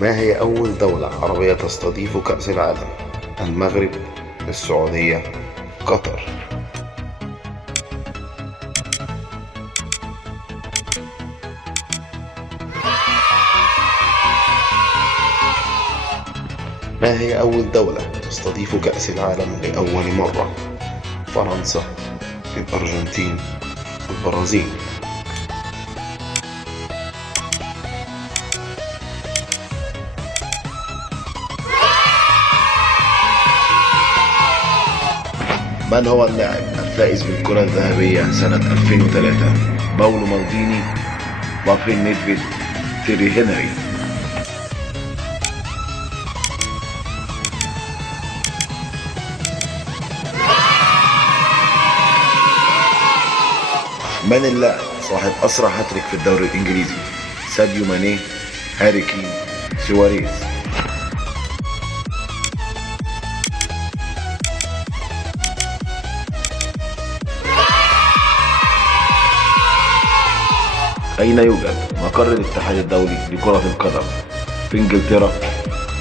ما هي أول دولة عربية تستضيف كأس العالم؟ المغرب، السعودية، قطر. ما هي أول دولة تستضيف كأس العالم لأول مرة؟ فرنسا، الأرجنتين، البرازيل. من هو اللاعب الفائز بالكرة الذهبية سنة 2003؟ باولو مالديني، رافين نيدفيد، تيري هنري. من اللاعب صاحب أسرع هاتريك في الدوري الإنجليزي؟ ساديو ماني، هاري كين، سواريز. أين يوجد مقر الاتحاد الدولي لكرة القدم؟ في إنجلترا،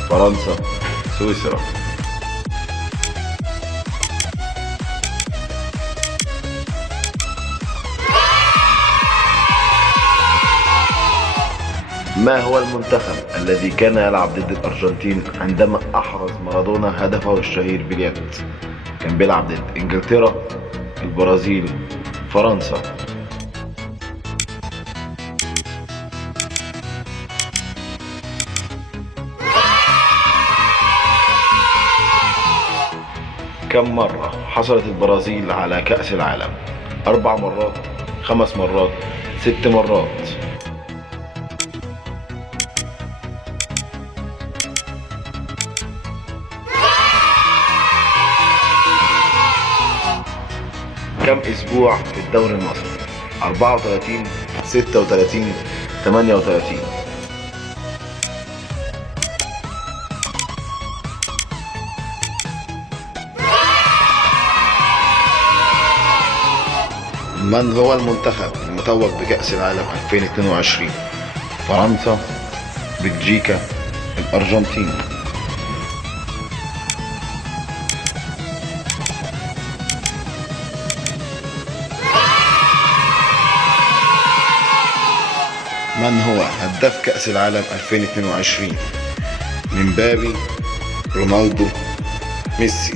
فرنسا، سويسرا. ما هو المنتخب الذي كان يلعب ضد الأرجنتين عندما أحرز مارادونا هدفه الشهير باليد؟ كان بيلعب ضد إنجلترا، البرازيل، فرنسا. كم مرة حصلت البرازيل على كأس العالم؟ 4 مرات، 5 مرات، 6 مرات. كم أسبوع في الدوري المصري؟ 34، 36، 38. من هو المنتخب المتوج بكأس العالم 2022؟ فرنسا، بلجيكا، الأرجنتين. من هو هداف كأس العالم 2022؟ مبابي، رونالدو، ميسي.